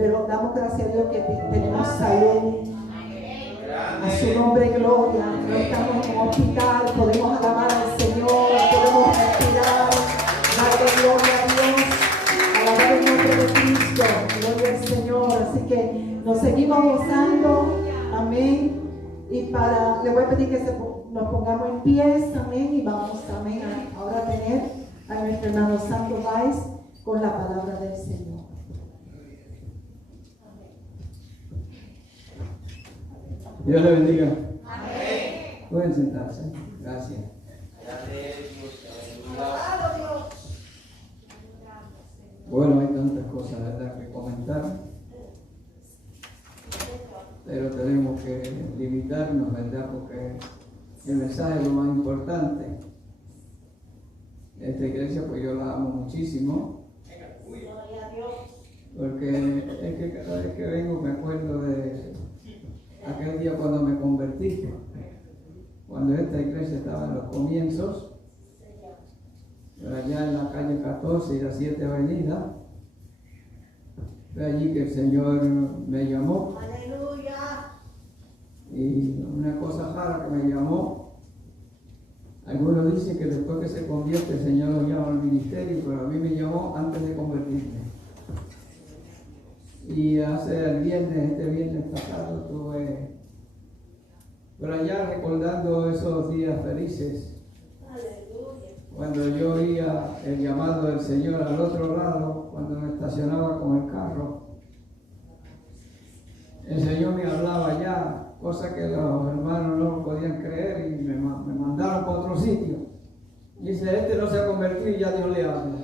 pero damos gracias a Dios que tenemos salud. A su nombre, gloria. No estamos en un hospital, podemos alabar al Señor, podemos respirar, darle gloria a Dios, alabar el nombre de Cristo, gloria al Señor. Así que nos seguimos gozando, amén. Y le voy a pedir que nos pongamos en pie, amén, y vamos, amén, ahora a tener a nuestro hermano Santo Báez con la palabra del Señor. Dios le bendiga. Amén. Pueden sentarse. Gracias. Bueno, hay tantas cosas, ¿verdad?, que comentar, pero tenemos que limitarnos, ¿verdad?, porque el mensaje es lo más importante. Esta iglesia, pues yo la amo muchísimo, porque es que cada vez que vengo me acuerdo de aquel día cuando me convertí, cuando esta iglesia estaba en los comienzos, allá en la calle 14 y la 7 Avenida. Fue allí que el Señor me llamó. ¡Aleluya! Y una cosa rara que me llamó. Algunos dicen que después que se convierte el Señor lo llama al ministerio, pero a mí me llamó antes de convertirme. Y este viernes pasado, estuve por allá recordando esos días felices. Cuando yo oía el llamado del Señor al otro lado, cuando me estacionaba con el carro, el Señor me hablaba ya, cosa que los hermanos no podían creer, y me mandaron para otro sitio. Dice, no se ha convertido y ya Dios le habla.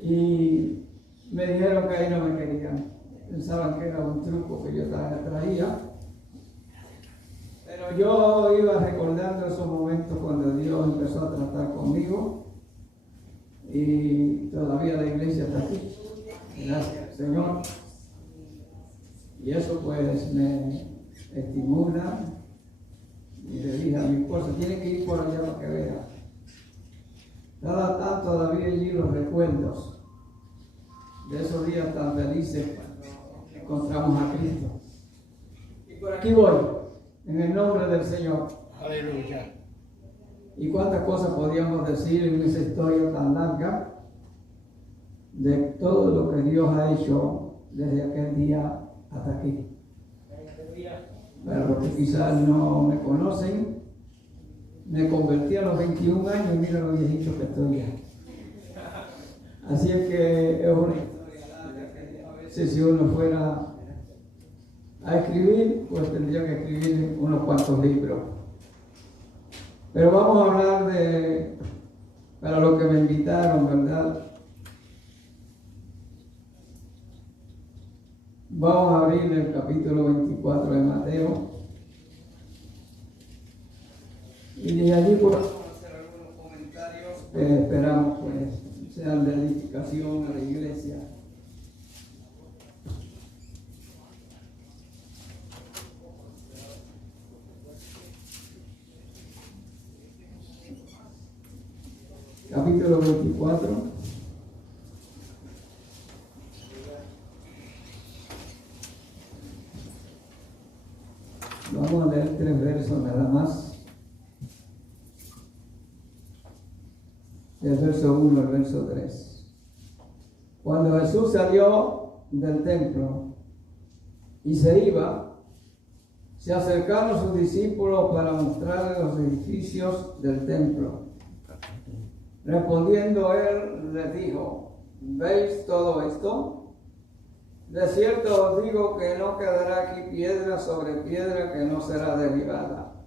Y me dijeron que ahí no me querían. Pensaban que era un truco que yo traía. Pero yo iba recordando esos momentos cuando Dios empezó a tratar conmigo. Y todavía la iglesia está aquí. Gracias, Señor. Y eso pues me estimula. Y le dije a mi esposa, tiene que ir por allá para que vea. Cada tanto todavía allí los recuerdos de esos días tan felices cuando encontramos a Cristo. Y por aquí voy, en el nombre del Señor. Aleluya. Y cuántas cosas podríamos decir en esa historia tan larga de todo lo que Dios ha hecho desde aquel día hasta aquí. Pero los que quizás no me conocen, me convertí a los 21 años y mira lo viejito que estoy ya. Así es que es una historia larga que a veces si uno fuera a escribir, pues tendría que escribir unos cuantos libros. Pero vamos a hablar para lo que me invitaron, ¿verdad? Vamos a abrir el capítulo 24 de Mateo. Y de allí pues vamos a hacer algunos comentarios que esperamos pues sean de edificación a la iglesia. Capítulo 24. Vamos a leer 3 versos nada más. Del verso 1 al verso 3. Cuando Jesús salió del templo y se iba, se acercaron sus discípulos para mostrarle los edificios del templo. Respondiendo él, les dijo: ¿veis todo esto? De cierto os digo que no quedará aquí piedra sobre piedra que no será derribada.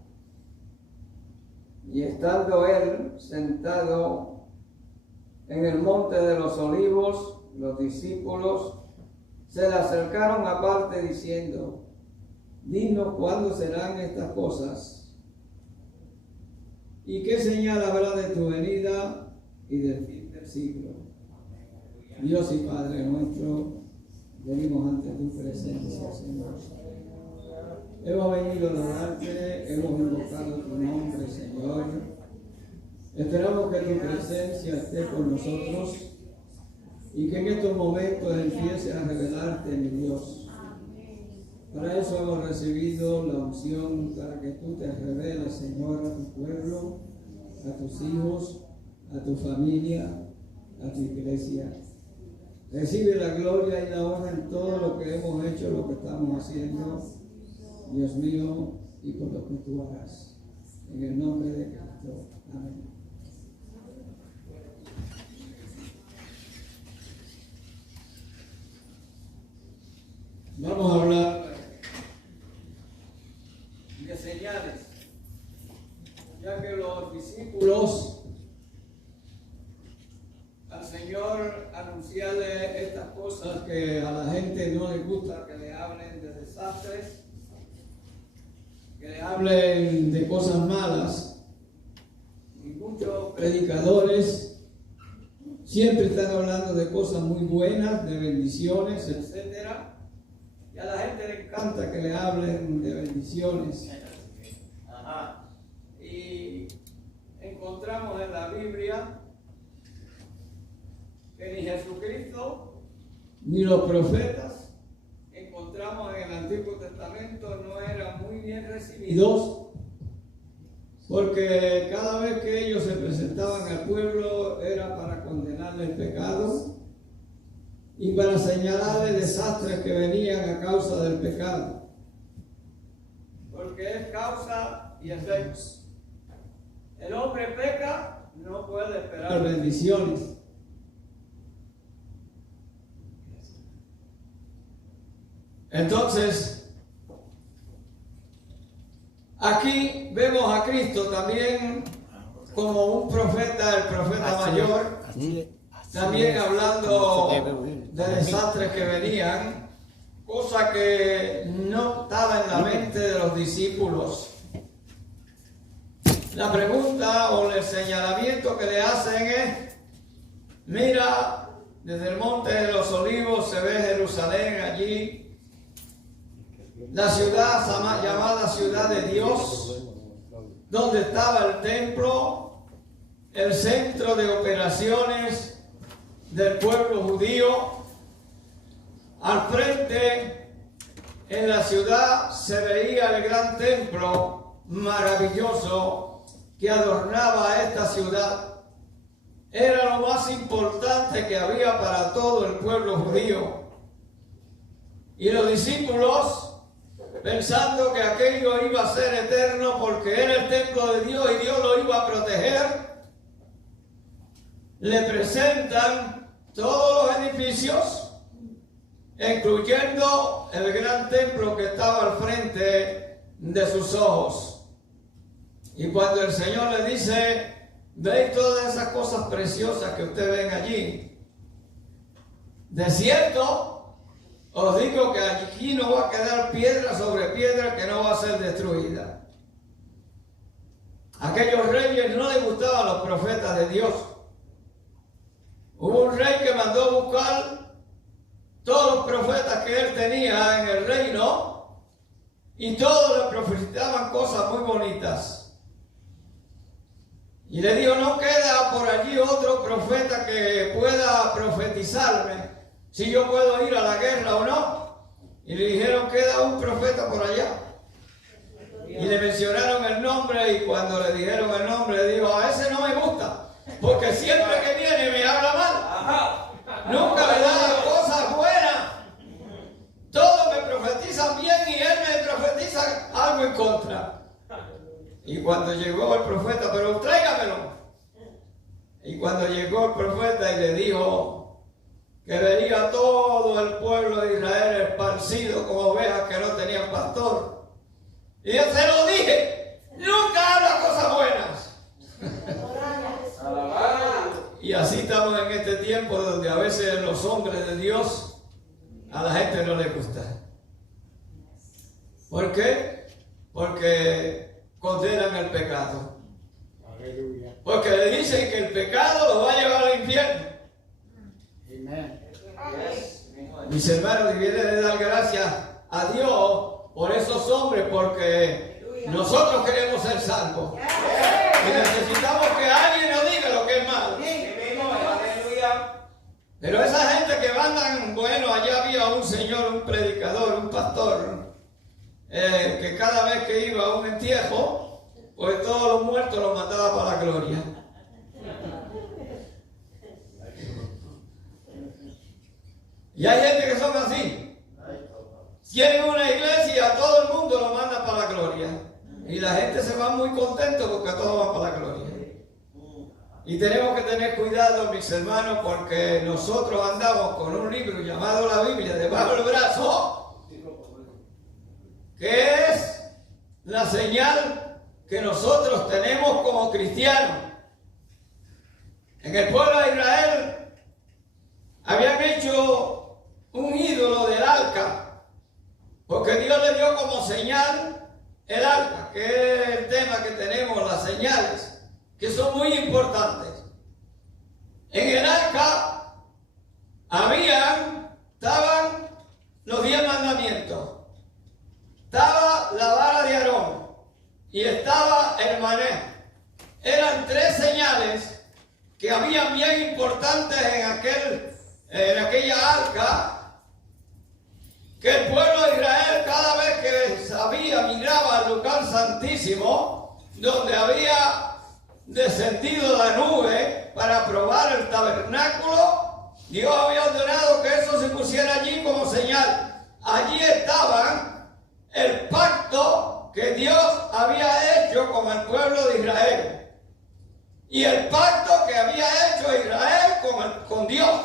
Y estando él sentado en el monte de los olivos, los discípulos se le acercaron aparte diciendo: dinos cuándo serán estas cosas, y qué señal habrá de tu venida y del fin del siglo. Dios y Padre nuestro, venimos ante tu presencia, Señor. Hemos venido a adorarte, hemos invocado tu nombre, Señor. Esperamos que tu presencia esté con nosotros y que en estos momentos empiece a revelarte, mi Dios. Para eso hemos recibido la unción para que tú te reveles, Señor, a tu pueblo, a tus hijos, a tu familia, a tu iglesia. Recibe la gloria y la honra en todo lo que hemos hecho, lo que estamos haciendo, Dios mío, y por lo que tú harás. En el nombre de Cristo. Amén. Vamos a hablar de señales, ya que los discípulos al Señor anunciarle estas cosas que a la gente no les gusta que le hablen de desastres, que le hablen de cosas malas, y muchos predicadores siempre están hablando de cosas muy buenas, de bendiciones, etcétera. Y a la gente le encanta que le hablen de bendiciones. Y encontramos en la Biblia que ni Jesucristo ni los profetas, encontramos en el Antiguo Testamento, no eran muy bien recibidos, porque cada vez que ellos se presentaban al pueblo era para condenarle el pecado y para señalarle desastres que venían a causa del pecado, porque es causa y efecto. El hombre peca, no puede esperar bendiciones. Entonces, aquí vemos a Cristo también como un profeta, el profeta mayor, también hablando de desastres que venían, cosa que no estaba en la mente de los discípulos. La pregunta o el señalamiento que le hacen es: mira, desde el monte de los olivos se ve Jerusalén allí, la ciudad llamada ciudad de Dios, donde estaba el templo, el centro de operaciones del pueblo judío. Al frente, en la ciudad, se veía el gran templo maravilloso que adornaba a esta ciudad. Era lo más importante que había para todo el pueblo judío. Y los discípulos, pensando que aquello iba a ser eterno porque era el templo de Dios y Dios lo iba a proteger, le presentan todos los edificios, incluyendo el gran templo que estaba al frente de sus ojos. Y cuando el Señor le dice: veis todas esas cosas preciosas que ustedes ven allí, de cierto os digo que aquí no va a quedar piedra sobre piedra que no va a ser destruida. A aquellos reyes no les gustaban los profetas de Dios. Hubo un rey que mandó a buscar todos los profetas que él tenía en el reino y todos le profetizaban cosas muy bonitas. Y le dijo: no queda por allí otro profeta que pueda profetizarme si yo puedo ir a la guerra o no. Y le dijeron: queda un profeta por allá. Y le mencionaron el nombre, y cuando le dijeron el nombre, le dijo: a ese no me gusta, porque siempre que viene me habla mal. Nunca me da cosas buenas. Todos me profetizan bien y él me profetiza algo en contra. Y cuando llegó el profeta: pero tráigamelo. Y cuando llegó el profeta y le dijo que veía todo el pueblo de Israel esparcido como ovejas que no tenían pastor, y yo se lo dije: nunca habla cosas buenas. Y así estamos en este tiempo donde a veces los hombres de Dios a la gente no les gusta. ¿Por qué? Porque condenan el pecado. Porque le dicen que el pecado los va a llevar al infierno. Mis hermanos, debieron de dar gracias a Dios por esos hombres, porque nosotros queremos ser salvos y necesitamos que alguien nos diga lo que es malo. Pero esa gente que mandan, bueno, allá había un señor, un predicador, un pastor, que cada vez que iba a un entierro, pues todos los muertos los mandaba para la gloria. Y hay gente que son así. Tienen una iglesia, todo el mundo lo manda para la gloria. Y la gente se va muy contento porque todos van para la gloria. Y tenemos que tener cuidado, mis hermanos, porque nosotros andamos con un libro llamado la Biblia debajo del brazo, que es la señal que nosotros tenemos como cristianos. En el pueblo de Israel habían hecho un ídolo del arca, porque Dios le dio como señal el arca, que es el tema que tenemos, las señales, que son muy importantes. En el arca estaban los 10 mandamientos, estaba la vara de Aarón y estaba el maná. Eran 3 señales que habían bien importantes en aquella arca, que el pueblo de Israel, cada vez que miraba al lugar santísimo, donde había descendido la nube para probar el tabernáculo, Dios había ordenado que eso se pusiera allí como señal. Allí estaban el pacto que Dios había hecho con el pueblo de Israel y el pacto que había hecho Israel con Dios,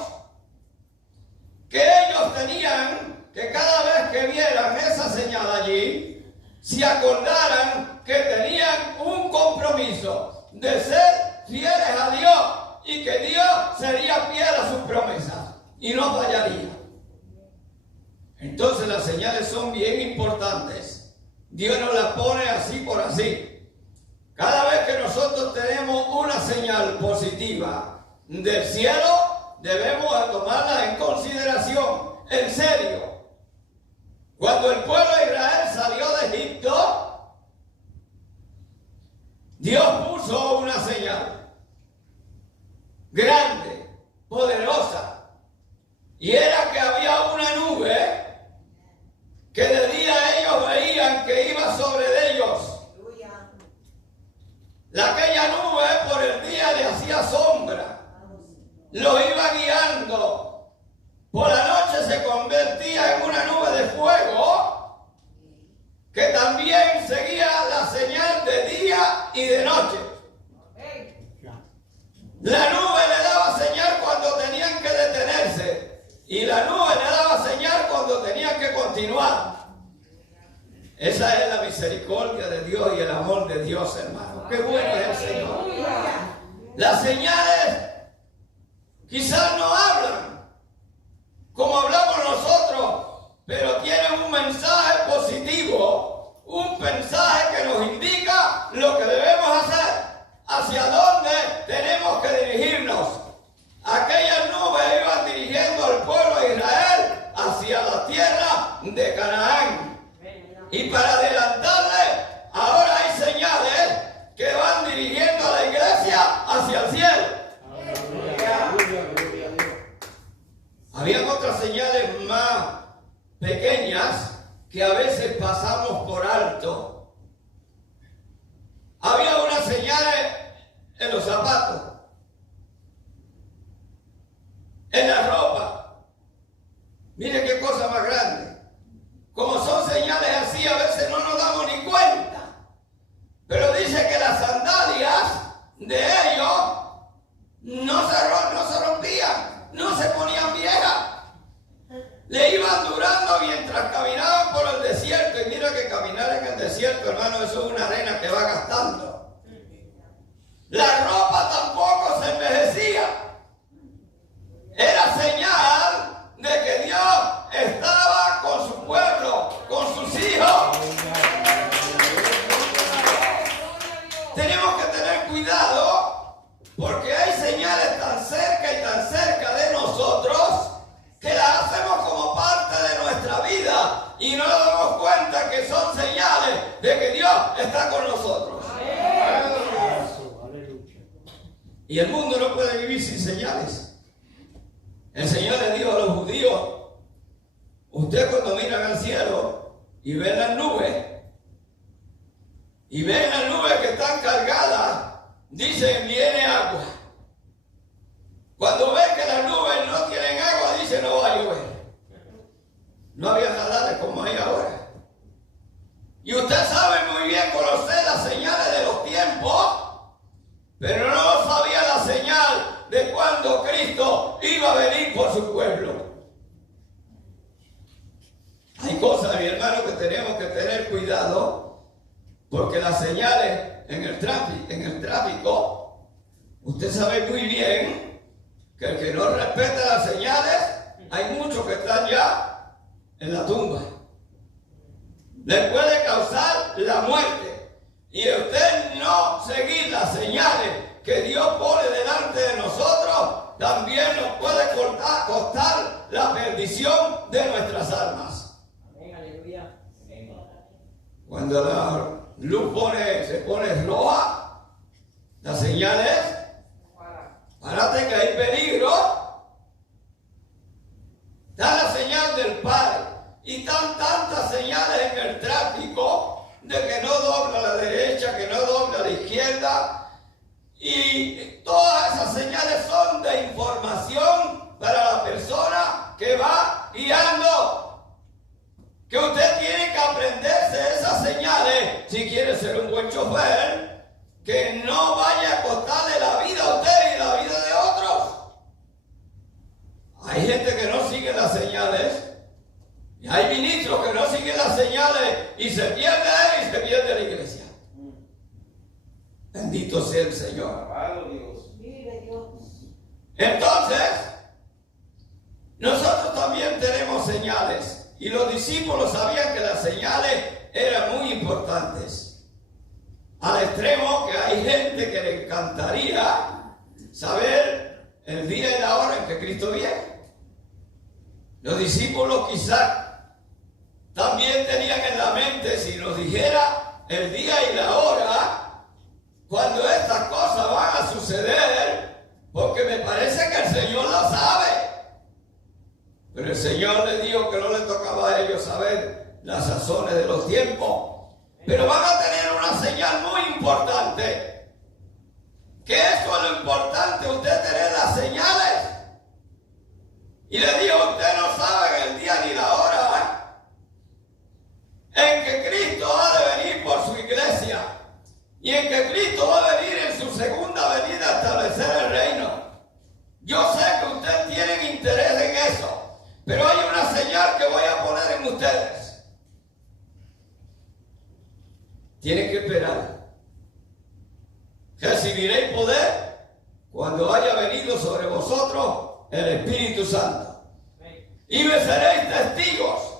que ellos tenían que cada vez que vieran esa señal allí, se acordaran que tenían un compromiso de ser fieles a Dios y que Dios sería fiel a sus promesas y no fallaría. Entonces las señales son bien importantes. Dios nos las pone así por así. Cada vez que nosotros tenemos una señal positiva del cielo, debemos tomarla en consideración, en serio. Cuando el pueblo de Israel salió de Egipto, Dios puso una señal grande, poderosa, y era que había una nube que de día ellos veían que iba sobre ellos. Aquella nube por el día le hacía sombra, lo iba guiando. Por la noche se convertía en una nube de fuego que también seguía la señal de día y de noche. La nube le daba señal cuando tenían que detenerse y la nube le daba señal cuando tenían que continuar. Esa es la misericordia de Dios y el amor de Dios, hermano. Qué bueno es el Señor. Las señales quizás no hablan como hablamos nosotros, pero tienen un mensaje positivo, un mensaje que nos indica lo que debemos hacer, hacia dónde tenemos que dirigirnos. Aquellas nubes iban dirigiendo al pueblo de Israel hacia la tierra de Canaán. Y para adelantarle, ahora hay señales que van dirigiendo a la iglesia hacia el cielo. Habían otras señales más pequeñas que a veces pasamos por alto. Había unas señales en los zapatos, en la ropa. Mire qué cosa más grande. Como son señales así, a veces no nos damos ni cuenta. Pero dice que las sandalias de ellos no se rompían, no se ponían viejas. Le iban durando mientras caminaban por el desierto. Y mira que caminar en el desierto, hermano, eso es una arena que va gastando. La ropa tampoco se envejecía. Era señal de que Dios estaba con su pueblo, con sus hijos. Tenemos que tener cuidado porque hay señales tan cerca y tan cerca de nosotros que las hacemos como parte de nuestra vida y no nos damos cuenta que son señales de que Dios está con nosotros. Y el mundo no puede vivir sin señales. El Señor le dijo a los judíos, ustedes cuando miran al cielo y ven las nubes, que están cargadas, dicen viene agua. Cuando ven que las nubes no tienen agua, dicen no va a llover. No había nada como hay ahora. Y usted sabe muy bien conocer las señales de los tiempos, pero no sabía la señal de cuando Cristo iba a venir por su pueblo. Hay cosas, mi hermano, que tenemos que tener cuidado, porque las señales en el tráfico, usted sabe muy bien que el que no respeta las señales, hay muchos que están ya en la tumba. Le puede causar la muerte. Y usted no seguir las señales que Dios pone delante de nosotros, también nos puede costar la perdición de nuestras almas. Amén, aleluya. Cuando la luz se pone roja, la señal es, párate que hay peligro. Da la señal del Padre. Y tantas señales en el tráfico de que no dobla a la derecha, que no dobla a la izquierda. Y todas esas señales son de información para la persona que va guiando. Que usted tiene que aprenderse esas señales si quiere ser un buen chofer, que no vaya a costarle la vida a usted y la vida de otros. Hay gente que no sigue las señales. Y hay ministros que no siguen las señales y se pierde él y se pierde la iglesia. Bendito sea el Señor. Alabado Dios. Entonces, nosotros también tenemos señales. Y los discípulos sabían que las señales eran muy importantes. Al extremo que hay gente que le encantaría saber el día y la hora en que Cristo viene. Los discípulos quizás también tenían en la mente, si nos dijera el día y la hora, cuando estas cosas van a suceder, porque me parece que el Señor lo sabe. Pero el Señor les dijo que no les tocaba a ellos saber las sazones de los tiempos. Pero van a tener una señal muy importante. Que eso es lo importante, usted tener las señales. Y le dijo, usted no sabe el día ni la hora en que Cristo ha de venir por su iglesia y en que Cristo va a venir en su segunda venida a establecer el reino. Yo sé que ustedes tienen interés en eso, pero hay una señal que voy a poner en ustedes. Tienen que esperar. Recibiréis poder cuando haya venido sobre vosotros el Espíritu Santo. Y me seréis testigos.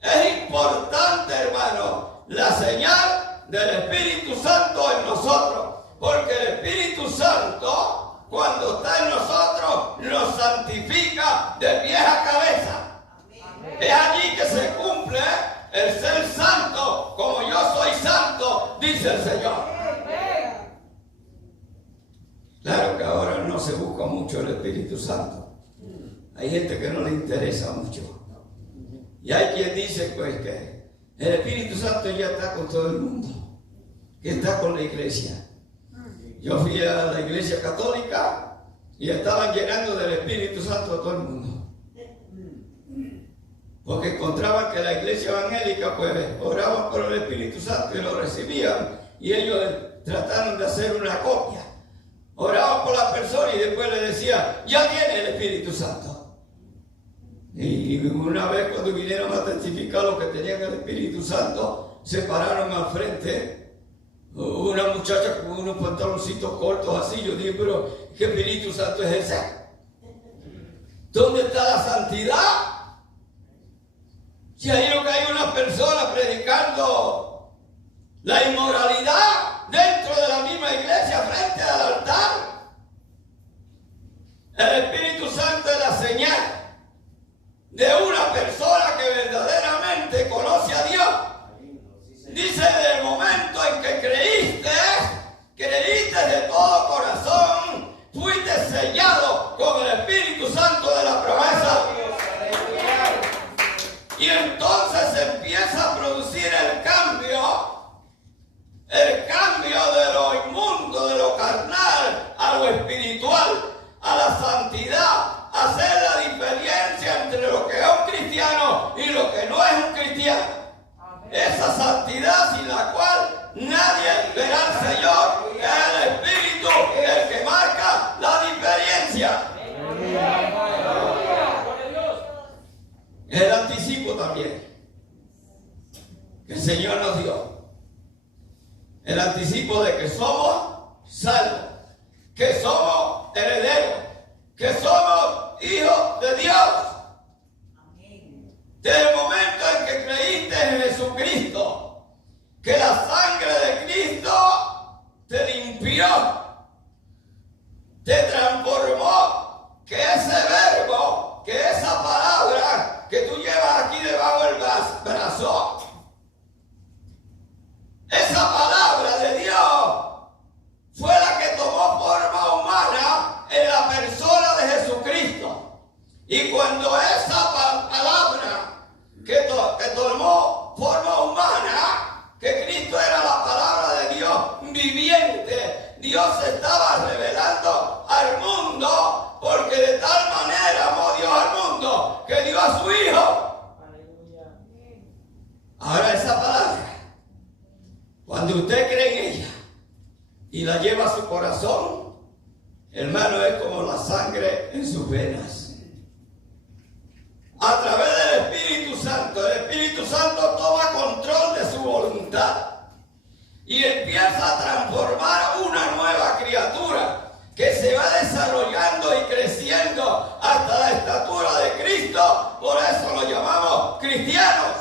Es importante, hermano, la señal del Espíritu Santo en nosotros. Porque el Espíritu Santo, cuando está en nosotros, nos santifica de pies a cabeza. Amén. Es allí que se cumple el ser santo, como yo soy santo, dice el Señor. Amén. Claro que ahora no se busca mucho el Espíritu Santo. Hay gente que no le interesa mucho. Y hay quien dice pues que el Espíritu Santo ya está con todo el mundo, que está con la iglesia. Yo fui a la iglesia católica y estaban llenando del Espíritu Santo a todo el mundo. Porque encontraban que la iglesia evangélica pues oraban por el Espíritu Santo y lo recibían. Y ellos trataron de hacer una copia. Oraban por la persona y después le decían, ya tiene el Espíritu Santo. Y una vez cuando vinieron a testificar lo que tenían el Espíritu Santo, se pararon al frente una muchacha con unos pantaloncitos cortos así. Yo dije, pero ¿qué Espíritu Santo es ese? ¿Dónde está la santidad? Si ahí lo que hay una persona predicando la inmoralidad dentro de la misma iglesia frente al altar. El Espíritu Santo es la señal de una persona que verdaderamente conoce a Dios. Dice, del momento en que creíste de todo corazón, fuiste sellado con el Espíritu Santo de Y entonces se empieza a producir el cambio de lo inmundo, de lo carnal, a lo espiritual, a la santidad, hacer la diferencia entre lo que es un cristiano y lo que no es un cristiano. Esa santidad sin la cual nadie verá al Señor, es el Espíritu el que marca la diferencia. El anticipo también que el Señor nos dio. El anticipo de que somos salvos, que somos herederos, que somos hijos de Dios. Desde el momento en que creíste en Jesucristo, que la sangre de Cristo te limpió, te transformó, que ese verbo, que esa palabra que tú llevas aquí debajo del brazo, esa palabra de Dios fue la que tomó forma humana en la persona de Jesucristo. Y cuando esa palabra que tomó forma humana, que Cristo era la palabra de Dios viviente, Dios se estaba revelando al mundo, porque de tal manera amó Dios al mundo que dio a su Hijo. Ahora esa palabra, cuando usted cree en ella y la lleva a su corazón, hermano, es como la sangre en sus venas. A través del Espíritu Santo, el Espíritu Santo toma control de su voluntad y empieza a transformar una nueva criatura que se va desarrollando y creciendo hasta la estatura de Cristo. Por eso lo llamamos cristianos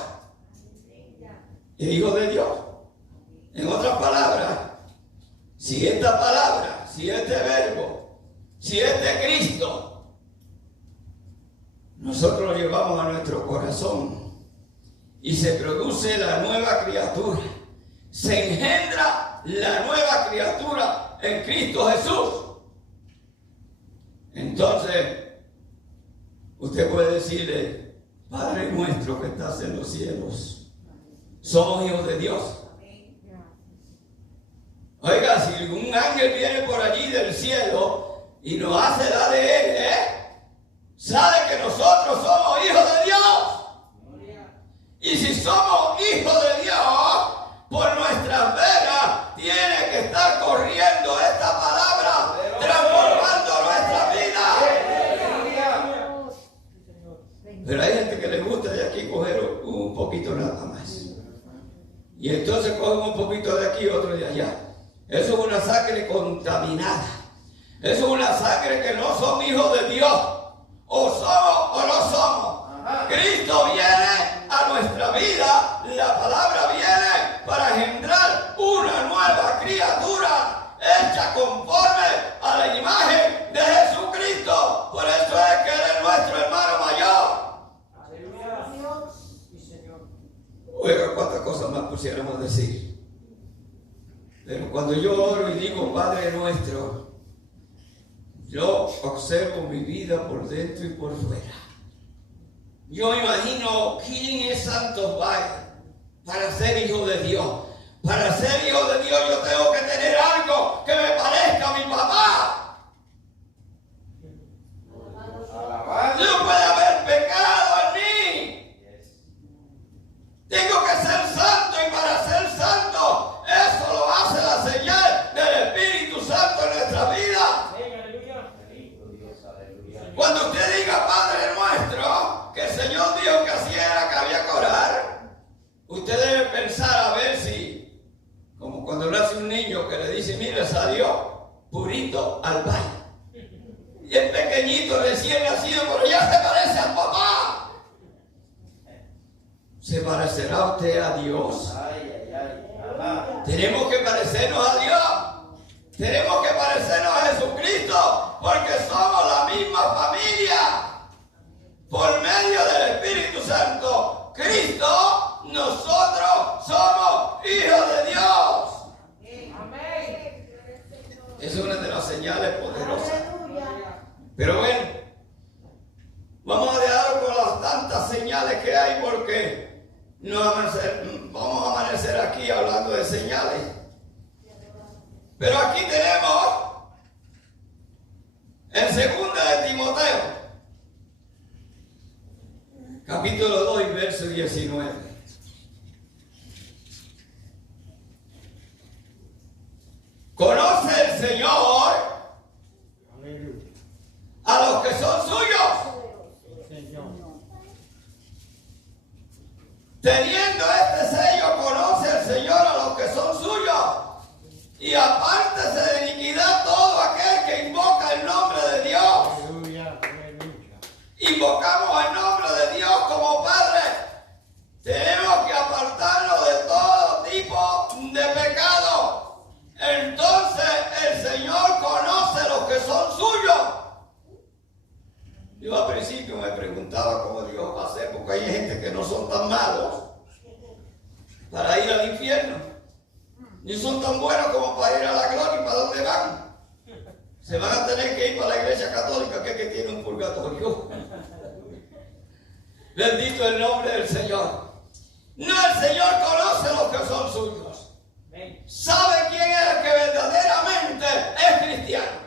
y hijos de Dios. En otras palabras, si esta palabra, si este verbo, si este Cristo, nosotros lo llevamos a nuestro corazón y se produce la nueva criatura, se engendra la nueva criatura en Cristo Jesús. Entonces, usted puede decirle: Padre nuestro que estás en los cielos, somos hijos de Dios. Oiga, si un ángel viene por allí del cielo y nos hace el ADN, sabe que nosotros somos hijos de Dios. Y si somos hijos de Dios, por nuestras venas tiene que estar corriendo esta palabra, transformando nuestra vida. Pero hay gente que le gusta de aquí coger un poquito nada más. Y entonces cogen un poquito de aquí y otro de allá. Eso es una sangre contaminada. Eso es una sangre que no son hijos de Dios. O somos o no somos. Cristo viene a nuestra vida. La palabra viene para engendrar una nueva criatura hecha conforme a la imagen de Jesucristo. Por eso es que Él es nuestro hermano mayor. Aleluya. Sí, Señor. Oiga, cuántas cosas más pusiéramos a decir. Pero cuando yo oro y digo Padre nuestro, yo observo mi vida por dentro y por fuera. Yo imagino quién es Santos Valles para ser hijo de Dios. Para ser hijo de Dios yo tengo que tener algo que me parezca a mi papá. No puede haber pecado en mí. Tengo que ser santo, y para ser santo, eso lo hace la señal del Espíritu Santo en nuestra vida. Cuando usted diga Padre nuestro, que el Señor dijo que así era que había que orar, usted debe pensar a ver si, como cuando nace un niño que le dice: mire, salió purito al baño. Y el pequeñito recién nacido, pero ya se parece al papá. ¿Se parecerá usted a Dios? Tenemos que parecernos a Dios. Tenemos que parecernos a Jesucristo, porque somos la misma familia. Por medio del Espíritu Santo, Cristo, nosotros somos hijos de Dios. Amén. Es una de las señales poderosas. Pero bueno, vamos a dejar con las tantas señales que hay porque no vamos a amanecer aquí hablando de señales. Pero aquí tenemos en 2 de Timoteo, capítulo 2 y verso 19. Conoce el Señor a los que son suyos. Teniendo este sello, conoce el Señor a los que son suyos. Y apártese de iniquidad todo aquel que invoca el nombre de Dios. Invocamos el nombre de Dios como Padre. Tenemos que apartarnos de todo tipo de pecado. Entonces el Señor conoce los que son suyos. Yo al principio me preguntaba cómo Dios va a hacer, porque hay gente que no son tan malos para ir al infierno. Ni son tan buenos como para ir a la gloria. ¿Y para dónde van? Se van a tener que ir para la iglesia católica, que es que tiene un purgatorio. Bendito el nombre del Señor. No, el Señor conoce los que son suyos. Sabe quién es el que verdaderamente es cristiano.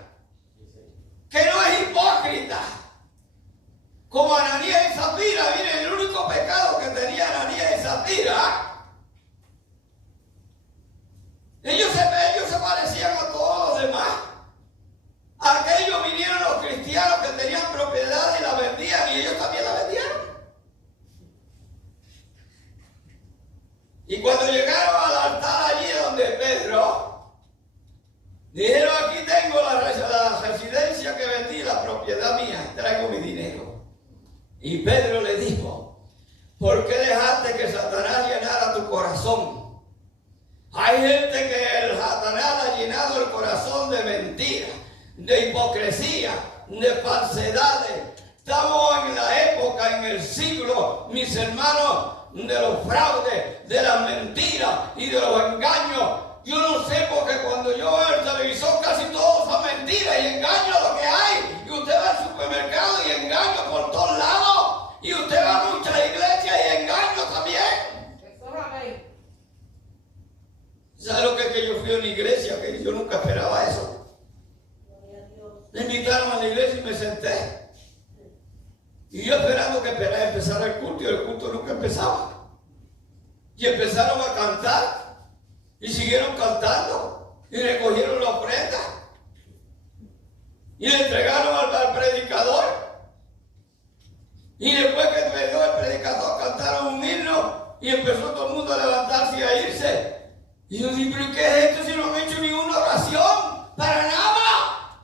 Que no es hipócrita. Como Ananías y Zafira. Miren, el único pecado que tenía Ananías y Zafira, ellos se parecían a todos los demás. Aquellos vinieron los cristianos que tenían propiedad y la vendían, y ellos también la vendieron. Y cuando llegaron al altar allí donde Pedro, dijeron: aquí tengo la residencia que vendí, la propiedad mía, traigo mi dinero. Y Pedro le dijo: ¿por qué dejaste que Satanás llenara tu corazón? Hay gente que el Satanás ha llenado el corazón de mentiras, de hipocresía, de falsedades. Estamos en la época, en el siglo, mis hermanos, de los fraudes, de las mentiras y de los engaños. Yo no sé, porque cuando yo veo el televisor casi todo son mentiras y engaños lo que hay. Y usted va al supermercado y engaños por todos lados. Y usted va a muchas iglesias y engaños también. ¿Sabe lo que es que yo fui a una iglesia? Que yo nunca esperaba eso. Me invitaron a la iglesia y me senté. Y yo esperando que empezara el culto, y el culto nunca empezaba. Y empezaron a cantar. Y siguieron cantando. Y recogieron la ofrenda. Y le entregaron al predicador. Y después que terminó el predicador, cantaron un himno. Y empezó todo el mundo a levantarse y a irse. Y yo dije: ¿pero qué es esto si no han hecho ninguna oración? ¡Para nada!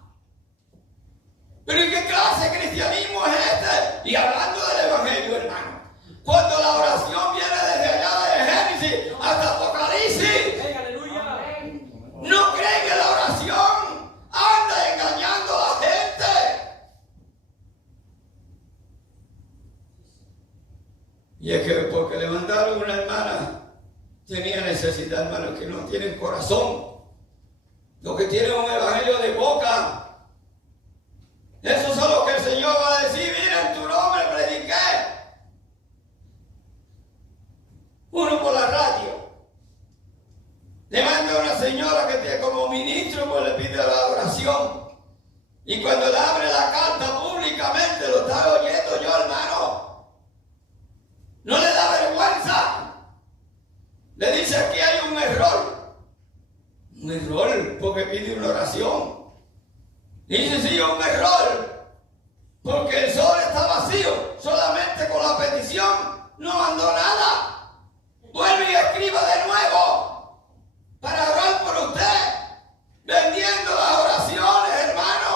¿Pero qué clase de cristianismo es este? Y hablando del evangelio, hermano, cuando la oración viene desde allá de Génesis hasta Apocalipsis, ¡Aleluya! no creen en la oración, anda engañando a la gente. Y es que porque le mandaron una hermana, tenía necesidad, hermanos, que no tienen corazón, los que tienen un evangelio de boca. Eso son los que el Señor va a decir: mira, en tu nombre prediqué. Uno por la radio le manda a una señora que tiene como ministro, pues le pide la oración, y cuando le abre la carta públicamente, lo estaba oyendo yo, hermano, no le da vergüenza. Le dice: aquí hay un error. Un error porque pide una oración. Dice: sí, un error porque el sobre está vacío. Solamente con la petición no mandó nada. Vuelve y escriba de nuevo para orar por usted, vendiendo las oraciones, hermano.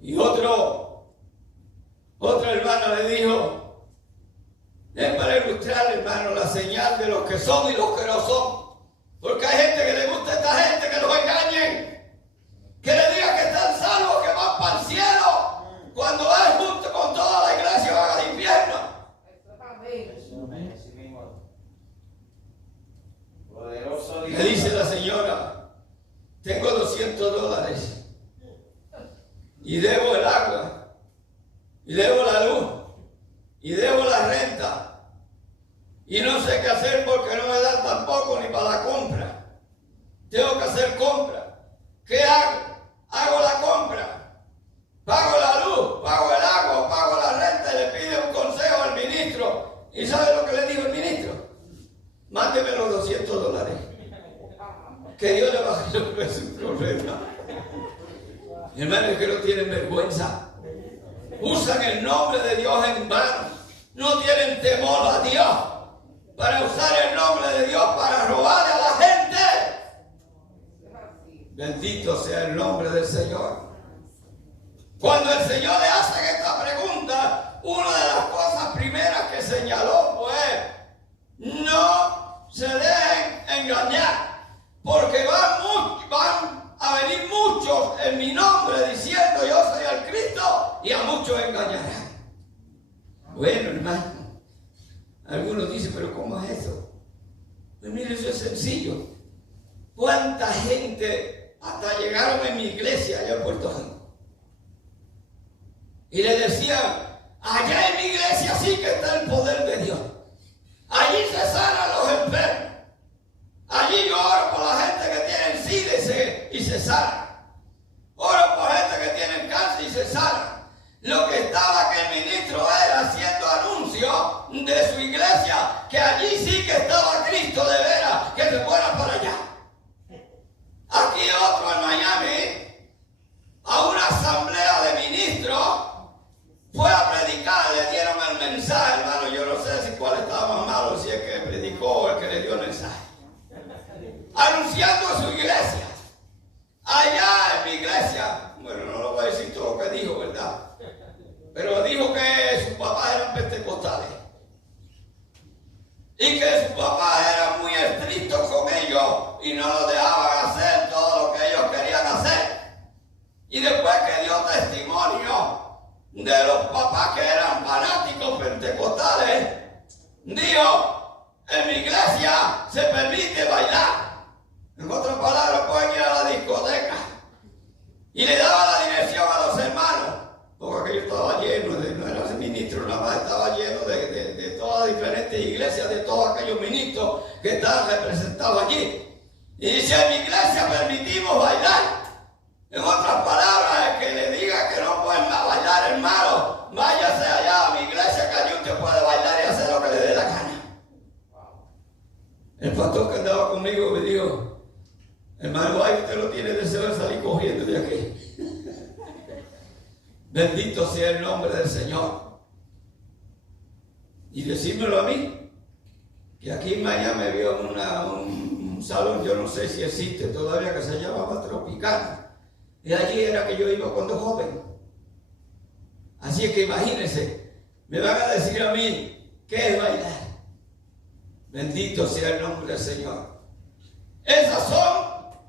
Y otra hermana le dijo: es para ilustrar, hermano, la señal de los que son y los que no son. Porque hay gente que le gusta a esta gente que los engañen, que le diga que están salvos, que van para el cielo, cuando van junto con toda la iglesia van al infierno. Le dice la señora: tengo $200 y debo el agua y debo la luz, y debo la renta, y no sé qué hacer porque no me dan tampoco ni para la compra. Tengo que hacer compra. ¿Qué hago? Hago la compra, pago la luz, pago el agua, pago la renta y le pido un consejo al ministro. ¿Y sabe lo que le dijo el ministro? Mándeme los $200. Que Dios le baje su problema. Hermanos que no tienen vergüenza, usan el nombre de Dios en vano, no tienen temor a Dios para usar el nombre de Dios para robarle a la gente. Bendito sea el nombre del Señor. Cuando el Señor le hace esta pregunta, una de las cosas primeras que señaló fue: no se dejen engañar, porque van a venir muchos en mi nombre diciendo yo soy el Cristo, y a muchos engañarán. Bueno, hermano, algunos dicen, pero ¿cómo es eso? Pues mire, eso es sencillo. ¿Cuánta gente hasta llegaron en mi iglesia allá en Puerto Rico? Y le decían, allá en mi iglesia sí que está el poder de Dios. Allí se sanan los enfermos. Allí yo oro por la gente que tiene SIDA y se sana. Oro por gente que tiene cáncer y se sana. Lo que estaba que el ministro era haciendo anuncio de su iglesia, que allí sí que estaba Cristo de veras, que se fuera para allá. Aquí otro en Miami, a una asamblea de ministros, fue a predicar, le dieron el mensaje, hermano. Yo no sé si cuál estaba más malo, si el que predicó o el que le dio el mensaje. Anunciando a su iglesia. Allá en mi iglesia, bueno, no lo voy a decir todo lo que dijo, ¿verdad? Pero dijo que sus papás eran pentecostales. Y que sus papás eran muy estrictos con ellos y no los dejaban hacer todo lo que ellos querían hacer. Y después que dio testimonio de los papás que eran fanáticos pentecostales, dijo, en mi iglesia se permite bailar. En otras palabras, pueden ir a la discoteca. Y le daba la dirección a los hermanos, porque aquello estaba lleno, no era ese ministro nada más, estaba lleno de todas las diferentes iglesias, de todos aquellos ministros que estaban representados allí. Y dice, en mi iglesia permitimos bailar. En otras palabras, el que le diga que no pueden bailar, hermano, váyase allá a mi iglesia, que allí usted puede bailar y hacer lo que le dé la gana. El pastor que andaba conmigo me dijo, hermano, ay, usted no tiene deseo de salir corriendo de aquí. Bendito sea el nombre del Señor. Y decímelo a mí, que aquí en Miami había un salón, yo no sé si existe todavía, que se llamaba Tropicana. Y allí era que yo iba cuando joven. Así es que imagínense, me van a decir a mí, ¿qué es bailar? Bendito sea el nombre del Señor. Esas son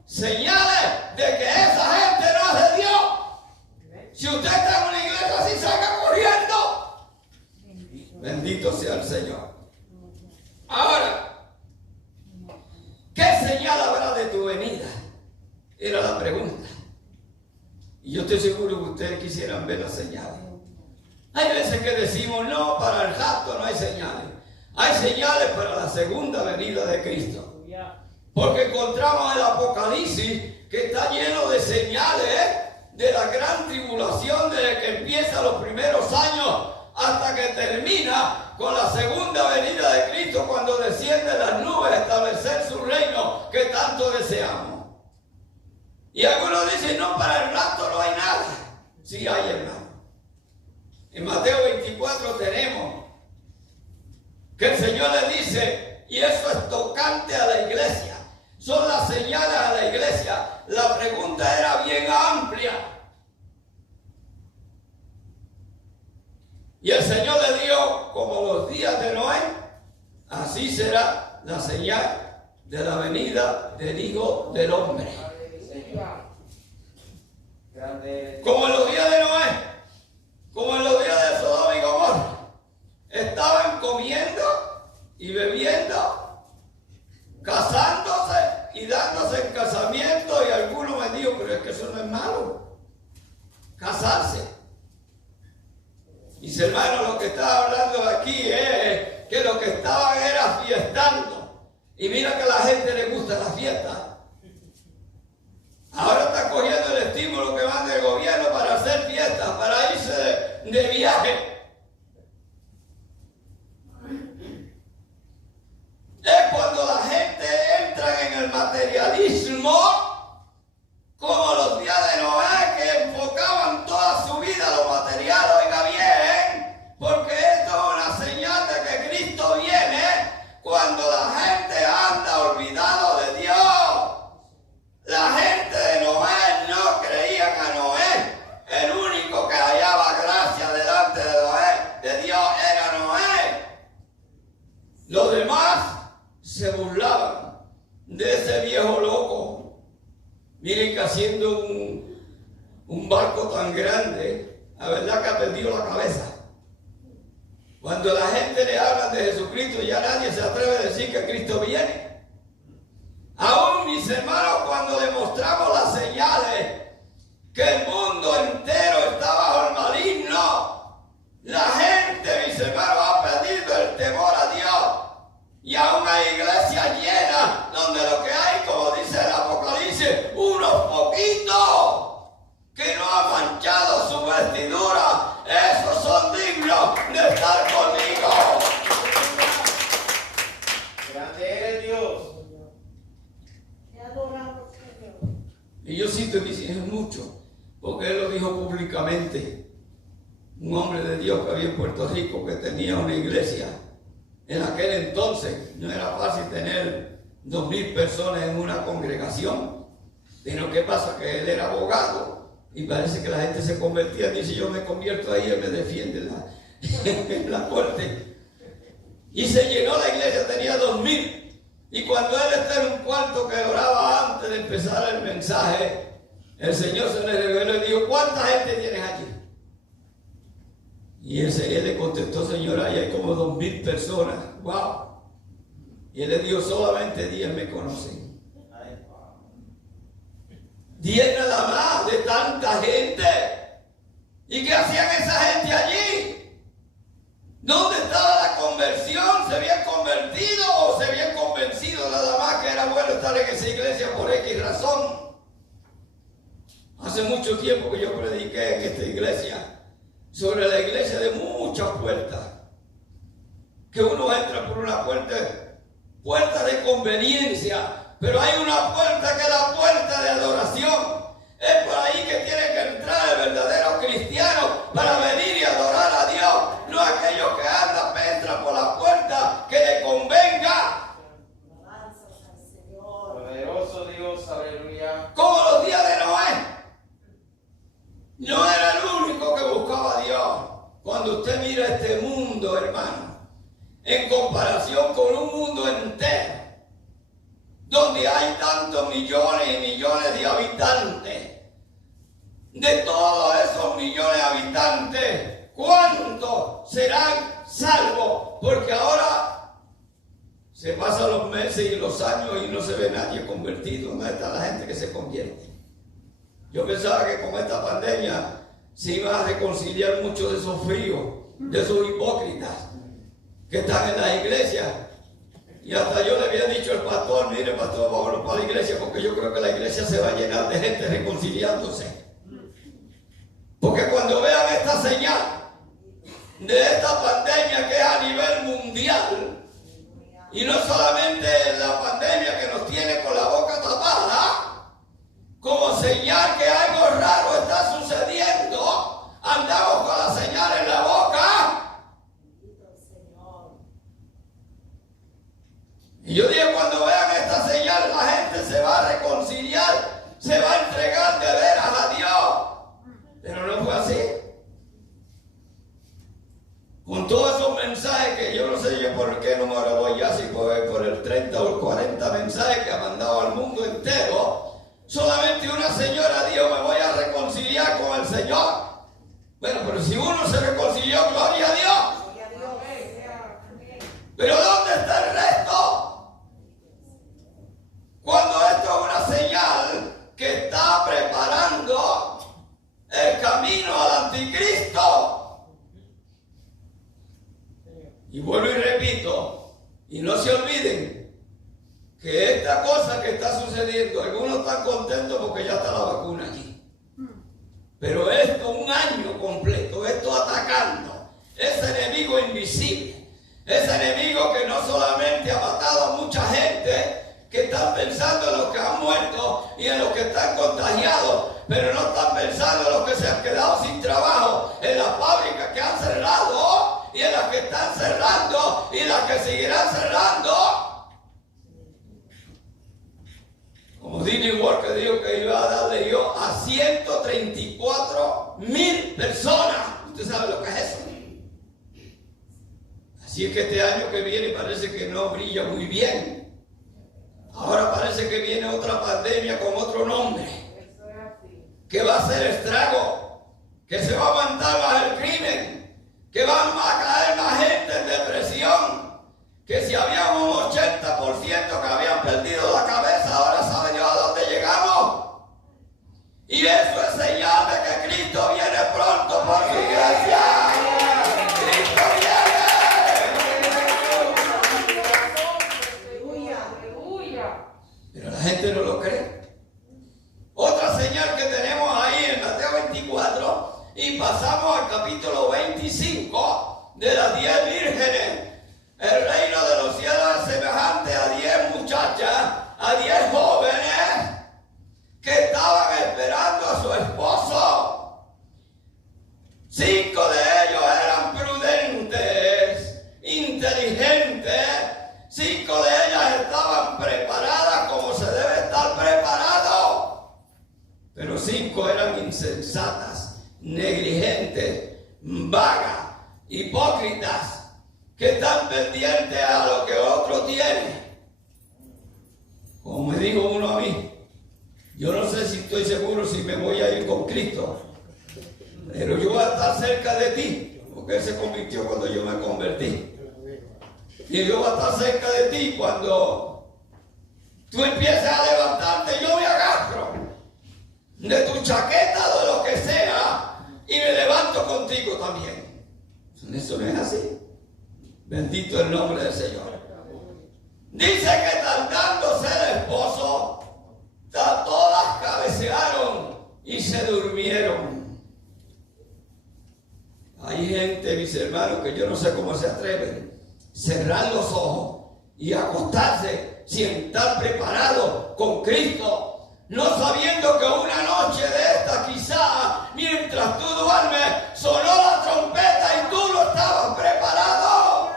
señales de que esa gente no es de Dios. Si usted está en una iglesia así, salga corriendo. Bendito sea el Señor. Ahora, ¿qué señal habrá de tu venida? Era la pregunta. Y yo estoy seguro que ustedes quisieran ver las señales. Hay veces que decimos, no, para el rapto no hay señales. Hay señales para la segunda venida de Cristo. Porque encontramos el Apocalipsis que está lleno de señales de la gran tribulación desde que empieza los primeros años hasta que termina con la segunda venida de Cristo, cuando desciende las nubes a establecer su reino que tanto deseamos. Y algunos dicen, no, para el rapto no hay nada. Sí hay, hermano. En Mateo 24 tenemos que el Señor le dice, y eso es tocante a la iglesia, son las señales a la iglesia. La pregunta era bien amplia. Y el Señor le dijo, como los días de Noé, así será la señal de la venida del Hijo del Hombre. Como en los días de Noé, como en los días de Sodoma y Gomorra, estaban comiendo y bebiendo, casándose y dándose en casamiento, y algunos me dijo, pero es que eso no es malo, casarse. Mis hermanos, lo que está hablando aquí es que lo que estaban era fiestando. Y mira que a la gente le gusta la fiesta. Ahora está cogiendo el estímulo que manda el gobierno para hacer fiestas, para irse de viaje. Es cuando la gente entra en el materialismo, como los días de Noé, que enfocaban toda su vida a lo material. Oiga bien, porque esto es una señal de que Cristo viene cuando la gente anda olvidado de Dios. La gente de Noé no creían a Noé. El único que hallaba gracia delante de Dios era Noé. Los demás se burlaban de ese viejo loco. Miren que haciendo un barco tan grande, la verdad que ha perdido la cabeza. Cuando la gente le habla de Jesucristo, ya nadie se atreve a decir que Cristo viene. Aún, mis hermanos, cuando demostramos las señales que el mundo entero está bajo el maligno, la gente, mis hermanos, ha perdido el temor a Dios. Y aún hay iglesias llenas donde lo que hay, como dice el Apocalipsis, unos poquitos que no han manchado su vestidura, esos son dignos de estar conmigo. Grande eres Dios. Y yo siento que es mucho, porque él lo dijo públicamente. Un hombre de Dios que había en Puerto Rico, que tenía una iglesia. En aquel entonces no era fácil tener 2,000 personas en una congregación. Sino que pasa que él era abogado y parece que la gente se convertía. Dice, yo me convierto ahí, él me defiende en la corte. Y se llenó la iglesia, tenía 2,000. Y cuando él está en un cuarto que oraba antes de empezar el mensaje, el Señor se le reveló y dijo, ¿cuánta gente tienes allí? Y él le contestó, Señor, ahí hay como 2,000 personas. ¡Wow! Y él le dijo, solamente 10 me conocen. 10 nada más de tanta gente. ¿Y qué hacían esa gente allí? ¿Dónde estaba la conversión? ¿Se habían convertido o se habían convencido nada más que era bueno estar en esa iglesia por X razón? Hace mucho tiempo que yo prediqué en esta iglesia sobre la iglesia de muchas puertas. Que uno entra por una puerta de conveniencia, pero hay una puerta que es la puerta de adoración. Es por ahí que tiene que entrar el verdadero cristiano para venir y adorar a Dios. No aquellos que entran por la puerta que le convenga. Poderoso Dios, aleluya. Como los días de Noé. No era el único que buscaba a Dios. Cuando usted mira este mundo, hermano, en comparación con un mundo entero, donde hay tantos millones y millones de habitantes, de todos esos millones de habitantes, ¿cuántos serán salvos? Porque ahora se pasan los meses y los años y no se ve nadie convertido. ¿Dónde está la gente que se convierte? Yo pensaba que con esta pandemia se iban a reconciliar muchos de esos fríos, de esos hipócritas que están en las iglesias. Y hasta yo le había dicho al pastor, mire pastor, vámonos para la iglesia, porque yo creo que la iglesia se va a llenar de gente reconciliándose. Porque cuando vean esta señal de esta pandemia que es a nivel mundial, y no solamente la pandemia que nos tiene con la boca tapada, como señal que algo raro está sucediendo, andamos con la señal en la boca. Y yo digo, cuando vean esta señal, la gente se va a reconciliar, se va a entregar de veras a Dios. Pero no fue así. Con todos esos mensajes que yo no sé yo por qué número voy ya, si por el 30 o el 40 mensajes que ha mandado al mundo entero, solamente una señora dijo, me voy a reconciliar con el Señor. Bueno, pero si uno se reconcilió, gloria a Dios. Pero ¿dónde está el resto? Cuando esto es una señal que está preparando el camino al anticristo. Y vuelvo y repito, y no se olviden que esta cosa que está sucediendo, algunos están contentos porque ya está la vacuna aquí. Pero esto, un año completo, esto atacando, ese enemigo invisible, ese enemigo que no solamente ha matado a mucha gente, que están pensando en los que han muerto y en los que están contagiados, pero no están pensando en los que se han quedado sin trabajo, en las fábricas que han cerrado y en las que están cerrando y las que seguirán cerrando. Como Disney World que dijo que iba a darle yo a 134,000 personas. ¿Usted sabe lo que es eso? Así es que este año que viene parece que no brilla muy bien. Ahora parece que viene otra pandemia con otro nombre, que va a hacer estrago, que se va a aumentar más el crimen, que va a caer más gente en depresión, que si había un 80% que habían perdido la cabeza, ahora sabe Dios a dónde llegamos. Y eso es señal de que Cristo viene pronto por su iglesia. Cristo viene. Pero la gente no lo cree. Otra señal que tenemos ahí en Mateo 24, y pasamos al capítulo 25 de las 10 vírgenes. El reino de los cielos es semejante a 10 muchachas, a 10 jóvenes que estaban esperando a su esposo. 5 de ellos eran prudentes, inteligentes. 5 de ellas estaban preparadas como se debe estar preparado. Pero 5 eran insensatas, negligentes, vagas, hipócritas, que están pendientes a lo que otro tiene. Como me dijo uno a mí, yo no sé si estoy seguro si me voy a ir con Cristo, pero yo voy a estar cerca de ti, porque Él se convirtió cuando yo me convertí. Y yo voy a estar cerca de ti cuando tú empieces a levantarte, yo me agarro de tu chaqueta, de lo que sea, y me levanto contigo también. Eso no es así. Bendito el nombre del Señor. Dice que tardándose el esposo, todas cabecearon y se durmieron. Hay gente, mis hermanos, que yo no sé cómo se atreven cerrar los ojos y acostarse sin estar preparado con Cristo, no sabiendo que una noche de esta quizá, mientras tú duermes, sonó la trompeta y tú no estabas preparado.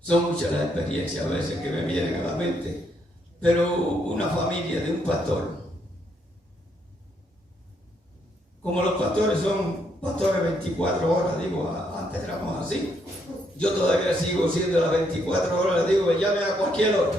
Son muchas las experiencias a veces que me vienen a la mente, pero una familia de un pastor, como los pastores son pastores 24 horas, digo, antes éramos así. Yo todavía sigo siendo las 24 horas, le digo, me llame a cualquier hora.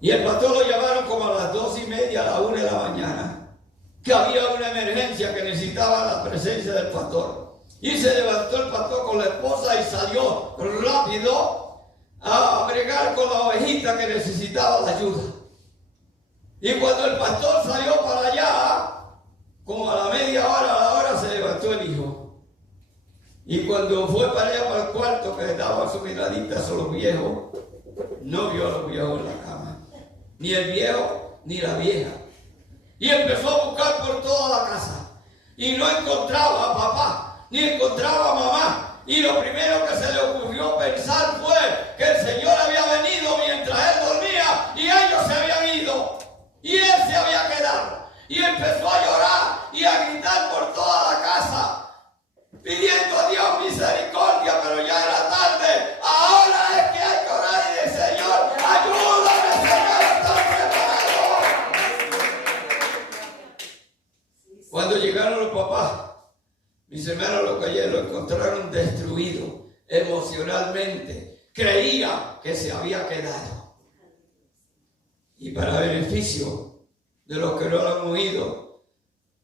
Y el pastor lo llamaron como a las 2:30, a las 1 de la mañana, que había una emergencia que necesitaba la presencia del pastor. Y se levantó el pastor con la esposa y salió rápido a bregar con la ovejita que necesitaba la ayuda. Y cuando el pastor salió para allá, como a la media hora, a la hora, se levantó el hijo. Y cuando fue para allá, para el cuarto, que daba su miradita a los viejos, no vio a los viejos en la cama. Ni el viejo, ni la vieja. Y empezó a buscar por toda la casa. Y no encontraba a papá, ni encontraba a mamá. Y lo primero que se le ocurrió pensar fue que el Señor había venido mientras él dormía y ellos se habían ido. Y él se había quedado. Y empezó a llorar y a gritar por toda la casa, pidiendo a Dios misericordia, pero ya era tarde. Ahora es que hay que orar y decir, Señor, ayúdame, Señor, a estar preparado. Cuando llegaron los papás, mis hermanos lo encontraron destruido emocionalmente. Creía que se había quedado. Y para beneficio de los que no lo han oído,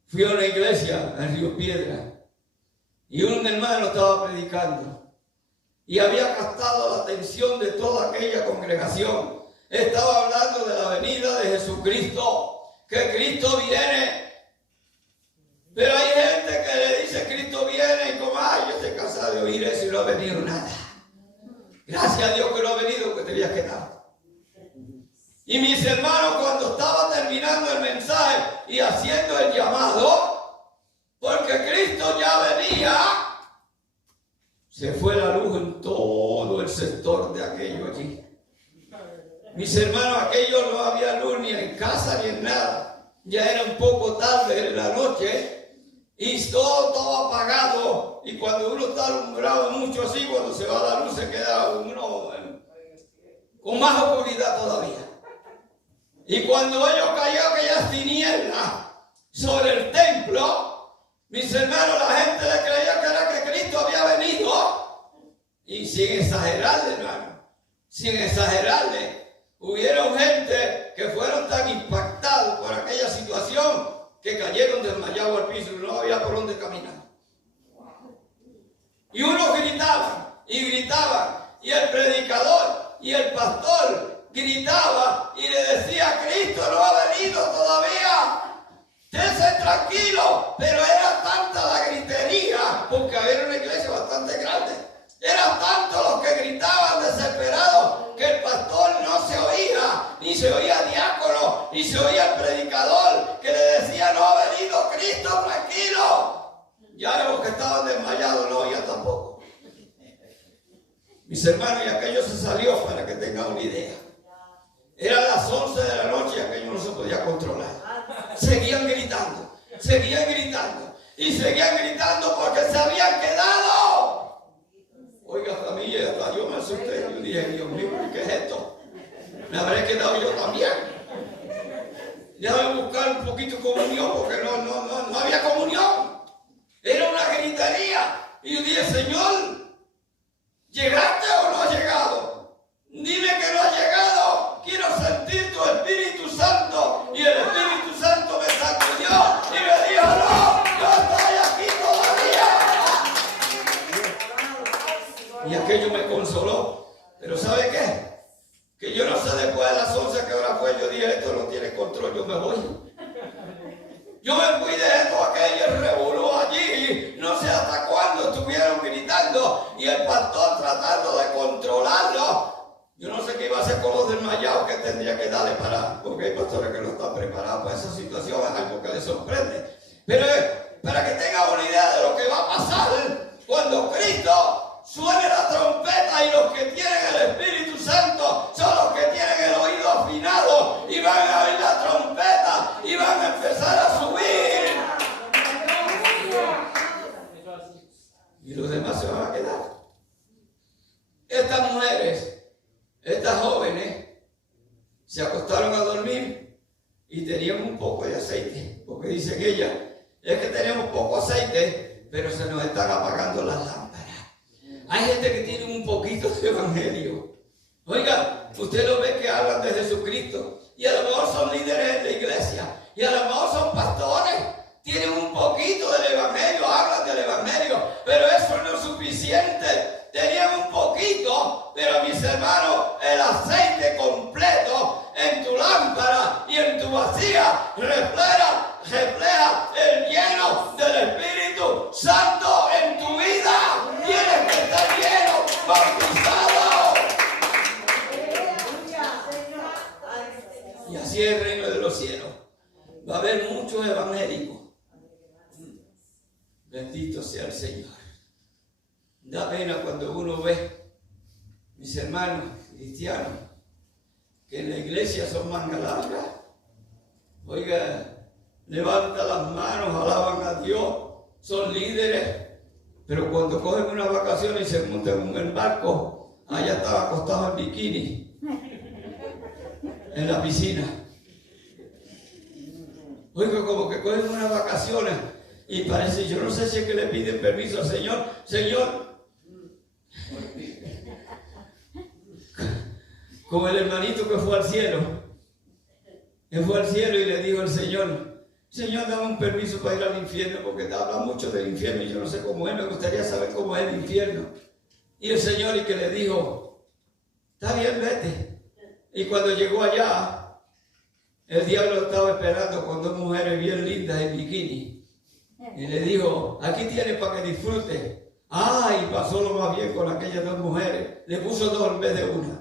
fui a una iglesia en Río Piedra y un hermano estaba predicando y había captado la atención de toda aquella congregación. Estaba hablando de la venida de Jesucristo que Cristo viene. Pero hay gente que le dice Cristo viene y como, ay, yo estoy cansado de oír eso y no ha venido nada. Gracias a Dios que no ha venido, porque te había quedado. Y mis hermanos, cuando estaba terminando el mensaje y haciendo el llamado, porque Cristo ya venía, se fue la luz en todo el sector de aquello allí. Mis hermanos, aquello no había luz ni en casa ni en nada. Ya era un poco tarde en la noche y todo estaba apagado. Y cuando uno está alumbrado mucho así, cuando se va la luz se queda uno con más oscuridad todavía. Y cuando ellos cayó aquellas tinieblas sobre el templo, mis hermanos, la gente le creía que era que Cristo había venido. Y sin exagerarle, hermano, sin exagerarle, hubieron gente que fueron tan impactados por aquella situación que cayeron desmayados al piso y no había por dónde caminar. Y unos gritaban y gritaban, y el predicador y el pastor gritaba y le decía: Cristo no ha venido todavía, estése tranquilo. Pero era tanta la gritería, porque había una iglesia bastante grande, eran tantos los que gritaban desesperados que el pastor no se oía, ni se oía el diácono, ni se oía el predicador, que le decía: no ha venido Cristo, tranquilo. Ya los que estaban desmayados no oían tampoco. Mis hermanos, y aquello se salió, para que tengan una idea. Eran las 11 de la noche y aquello no se podía controlar. Seguían gritando y seguían gritando porque se habían quedado. Oiga, familia, hasta yo me asusté. Yo dije: Dios mío, ¿qué es esto? Me habré quedado yo también. Déjame buscar un poquito de comunión, porque no había comunión. Era una gritería. Y yo dije: Señor, ¿llegaste o no has llegado? Dime que no has llegado. Quiero sentir tu Espíritu Santo. Y el Espíritu Santo me sacudió y me dijo: no, yo estoy aquí todavía. Y aquello me consoló. Pero ¿sabe qué? Que yo no sé después de las 11 qué hora fue. Yo dije: esto no tiene control, yo me voy. Yo me fui de esto, aquello revoló allí. No sé hasta cuándo estuvieron gritando y el pastor tratando de controlarlo. Yo no sé qué iba a hacer con los desmayados que tendría que darle para, porque hay pastores que no están preparados para esa situación, es algo que les sorprende. Pero para que tengan una idea de lo que va a pasar cuando Cristo suene la trompeta, y los que tienen el Espíritu Santo son los que tienen el oído afinado y van a oír la trompeta y van a empezar a subir. Y los demás se van a quedar. Estas mujeres, estas jóvenes, se acostaron a dormir y tenían un poco de aceite, porque dicen ellas: es que tenemos poco aceite, pero se nos están apagando las lámparas. Hay gente que tiene un poquito de evangelio. Oiga, usted lo ve que hablan de Jesucristo y a lo mejor son líderes de la iglesia y a lo mejor son pastores. Tienen un poquito del evangelio, hablan del evangelio, pero eso no es suficiente. Tenían un poquito, pero mis hermanos, el aceite completo en tu lámpara y en tu vasija refleja el lleno del Espíritu Santo en tu vida. Tienes que estar lleno, bautizado. Y así es el reino de los cielos. Va a haber muchos evangélicos. Bendito sea el Señor. Da pena cuando uno ve, mis hermanos cristianos, que en la iglesia son mangas largas. Oiga, levantan las manos, alaban a Dios, son líderes, pero cuando cogen unas vacaciones y se montan en el barco, allá están acostados en bikini, en la piscina. Oiga, como que cogen unas vacaciones y parece, yo no sé si es que le piden permiso al Señor. Señor, como el hermanito que fue al cielo. Él fue al cielo y le dijo al Señor: Señor, dame un permiso para ir al infierno, porque te habla mucho del infierno y yo no sé cómo es, me gustaría saber cómo es el infierno. Y el Señor, y que le dijo: está bien, vete. Y cuando llegó allá, el diablo estaba esperando con dos mujeres bien lindas en bikini. Y le dijo, aquí tienes para que disfrute. Y pasó lo más bien con aquellas dos mujeres. Le puso dos en vez de una.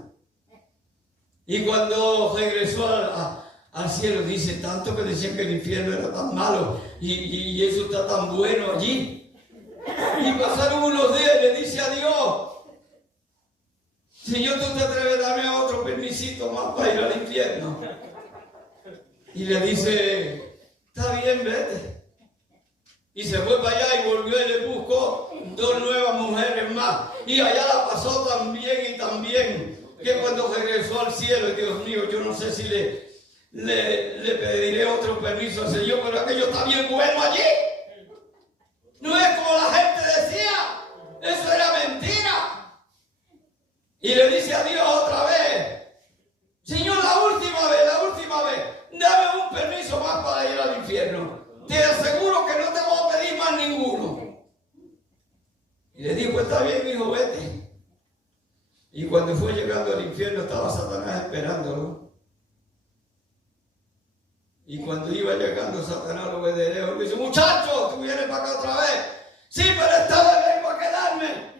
Y cuando regresó al cielo, dice, tanto que decían que el infierno era tan malo y eso está tan bueno allí. Y pasaron unos días y le dice a Dios, Señor, ¿tú te atreves a darme otro permisito más para ir al infierno? Y le dice, está bien, vete. Y se fue para allá y volvió y le buscó dos nuevas mujeres más. Y allá la pasó tan bien y tan bien, que cuando regresó al cielo, Dios mío, yo no sé si le pediré otro permiso al Señor, pero aquello está bien bueno allí. No es como la gente decía, eso era mentira. Y le dice a Dios otra vez, Señor, la última vez, dame un permiso más para ir al infierno. Te aseguro que no te voy a pedir más ninguno. Y le dijo, está bien, hijo, vete. Y cuando fue llegando al infierno estaba Satanás esperándolo. Y cuando iba llegando, Satanás lo ve de lejos y dice, muchacho, tú vienes para acá otra vez. Sí, pero esta vez vengo a quedarme.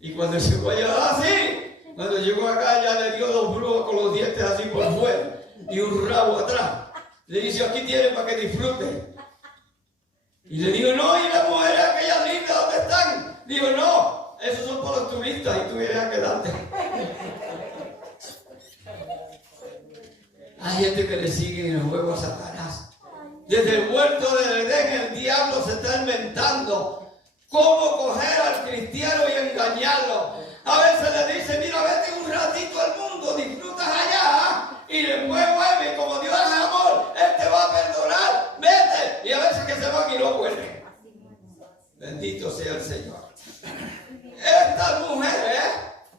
Y cuando se fue allá, así, cuando llegó acá ya le dio dos brujos con los dientes así por fuera y un rabo atrás. Le dice, aquí tienes para que disfrute. Y le digo, no, y las mujeres aquellas lindas, ¿dónde están? Digo, no, esos son para los turistas y tú vienes a quedarte. Hay gente que le sigue en el juego a Satanás. Desde el huerto del Edén el diablo se está inventando cómo coger al cristiano y engañarlo. A veces le dice, mira, vete un ratito al mundo, disfrutas allá y después vuelve, y como Dios es amor, Él te va a perdonar, vete. Y a veces que se van y no vuelven. Bendito sea el Señor. Estas mujeres,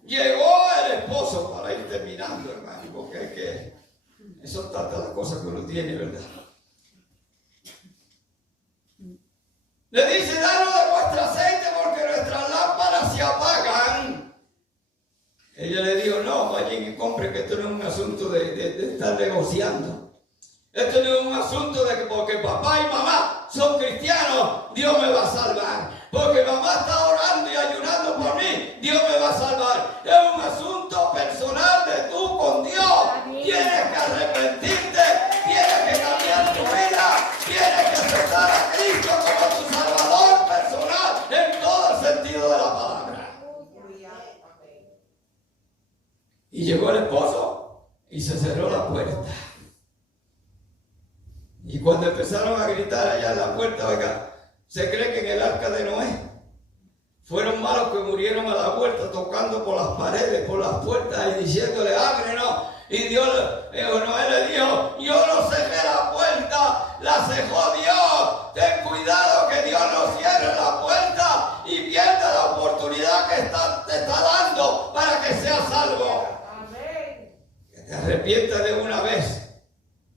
llegó el esposo, para ir terminando, hermano, porque es que son tantas las cosas que uno tiene, ¿verdad? Le dice, danos de vuestro aceite porque nuestras lámparas se apagan. Ella le dijo, no, vayan y compren, que esto no es un asunto de estar negociando. Esto no es un asunto de que porque papá y mamá son cristianos, Dios me va a salvar. Porque mamá está orando y ayunando por mí, Dios me va a salvar. Es un asunto personal de tú con Dios. Tienes que arrepentirte, tienes que cambiar tu vida, tienes que aceptar a Cristo como tu Salvador personal en todo el sentido de la palabra. Y llegó el esposo y se cerró la puerta. Y cuando empezaron a gritar allá en la puerta, oiga, se cree que en el arca de Noé fueron malos que murieron a la puerta, tocando por las paredes, por las puertas y diciéndole, ábrenos. Y Noé le dijo, yo no cerré la puerta, la cerró Dios. Ten cuidado que Dios no cierre la puerta y pierda la oportunidad que te está dando para que seas salvo. Amén. Que te arrepientas de una vez.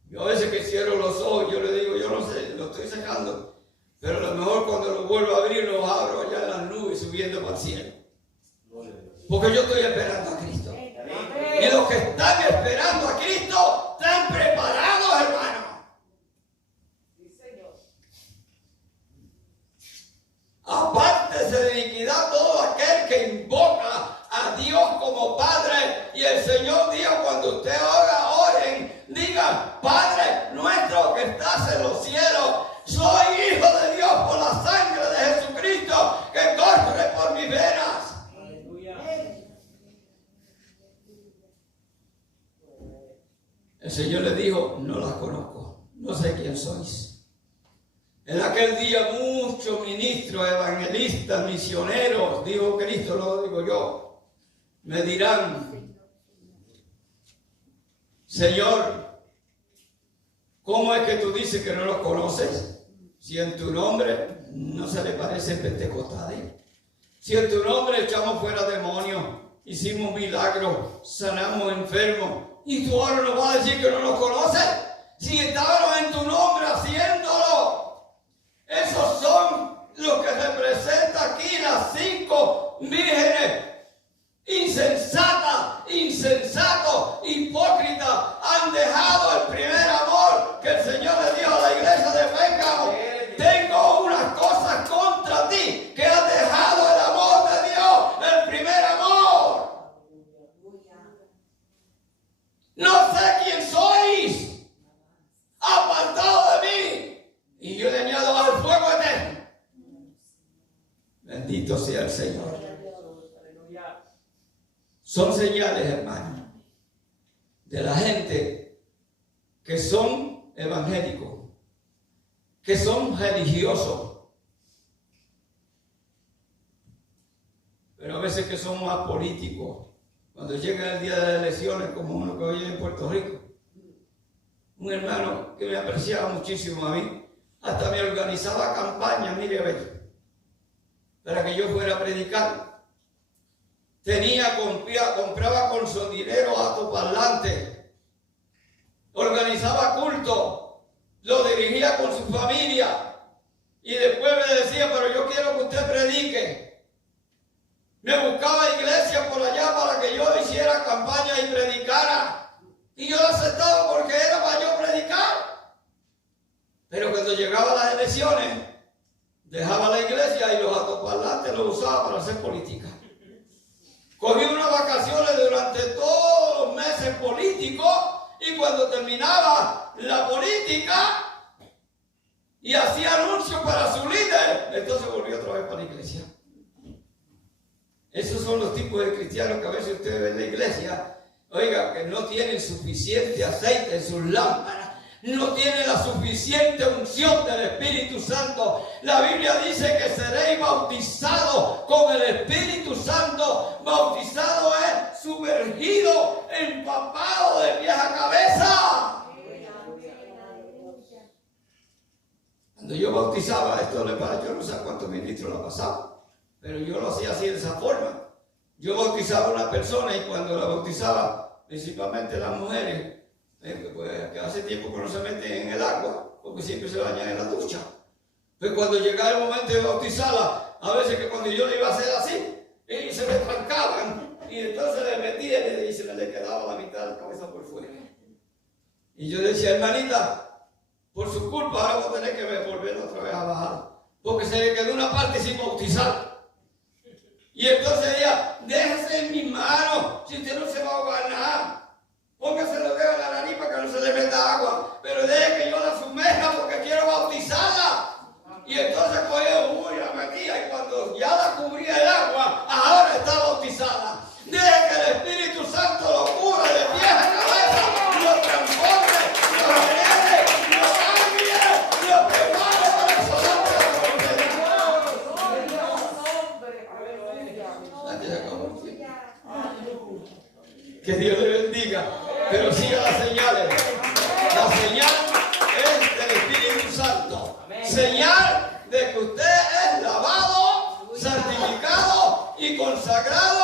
Yo a veces que cierro los ojos, yo le digo, yo no sé, lo estoy cerrando. Pero a lo mejor cuando lo vuelvo a abrir, los abro allá en las nubes subiendo para el cielo. Porque yo estoy esperando a Cristo. Y los que están esperando a Cristo están preparados, hermano. Apártese de iniquidad todo aquel que invoca a Dios como Padre. Y el Señor dijo, cuando usted oren, diga, Padre nuestro que estás en los cielos, soy hijo de Dios por la sangre de Jesucristo que corre por mis venas. Aleluya. El Señor le dijo, no las conozco, no sé quién sois. En aquel día muchos ministros, evangelistas, misioneros, dijo Cristo, no lo digo yo, me dirán, Señor, ¿cómo es que tú dices que no los conoces? Si en tu nombre no se le parecen pentecostales. Si en tu nombre echamos fuera demonios, hicimos milagros, sanamos enfermos. Y tú ahora nos vas a decir que no nos conoces. Si estábamos en tu nombre haciéndolo. Esos son los que representan aquí las 5 vírgenes no sé quién sois, apartado de mí, y yo le añado al fuego eterno. Bendito sea el Señor. Son señales, hermanos, de la gente que son evangélicos, que son religiosos, pero a veces que son más políticos. Cuando llega el día de las elecciones, como uno que oye en Puerto Rico, un hermano que me apreciaba muchísimo a mí, hasta me organizaba campañas, mire a ver, para que yo fuera a predicar. Compraba con su dinero altoparlantes, organizaba culto, lo dirigía con su familia y después me decía, pero yo quiero que usted predique. Me buscaba iglesia por allá para que yo hiciera campaña y predicara. Y yo lo aceptaba porque era para yo predicar. Pero cuando llegaban las elecciones, dejaba la iglesia y los altoparlantes los usaba para hacer política. Cogí unas vacaciones durante todos los meses políticos y cuando terminaba la política y hacía anuncios para su líder, entonces volvió otra vez para la iglesia. Esos son los tipos de cristianos que a veces ustedes ven en la iglesia, oiga, que no tienen suficiente aceite en sus lámparas, no tienen la suficiente unción del Espíritu Santo. La Biblia dice que seréis bautizados con el Espíritu Santo. Bautizado es sumergido, empapado de pies a cabeza. Cuando yo bautizaba, esto le para, yo no sé cuántos mililitros la pasaba. Pero yo lo hacía así, de esa forma. Yo bautizaba a una persona y cuando la bautizaba, principalmente las mujeres, pues, que hace tiempo que no se meten en el agua, porque siempre se bañan en la ducha. Pues cuando llegaba el momento de bautizarla, a veces que cuando yo le iba a hacer así, y se me trancaban, y entonces le metía y se me le quedaba la mitad de la cabeza por fuera. Y yo decía, hermanita, por su culpa ahora voy a tener que volver otra vez a bajar, porque se le quedó una parte sin bautizar. Y entonces ella, déjese en mis manos, si usted no se va a ahogar nada. Póngase los dedos en la nariz para que no se le meta agua, pero deje que yo la sumerja porque quiero bautizarla. Y entonces cogía la metía y cuando ya la cubría el agua, ahora está bautizada. Deje que el Espíritu Santo lo cubra de pies a cabeza, lo transforme, lo genere, lo cambie, lo prepare para el solar de la Que Dios le bendiga, pero siga las señales. La señal es del Espíritu Santo. Señal de que usted es lavado, santificado y consagrado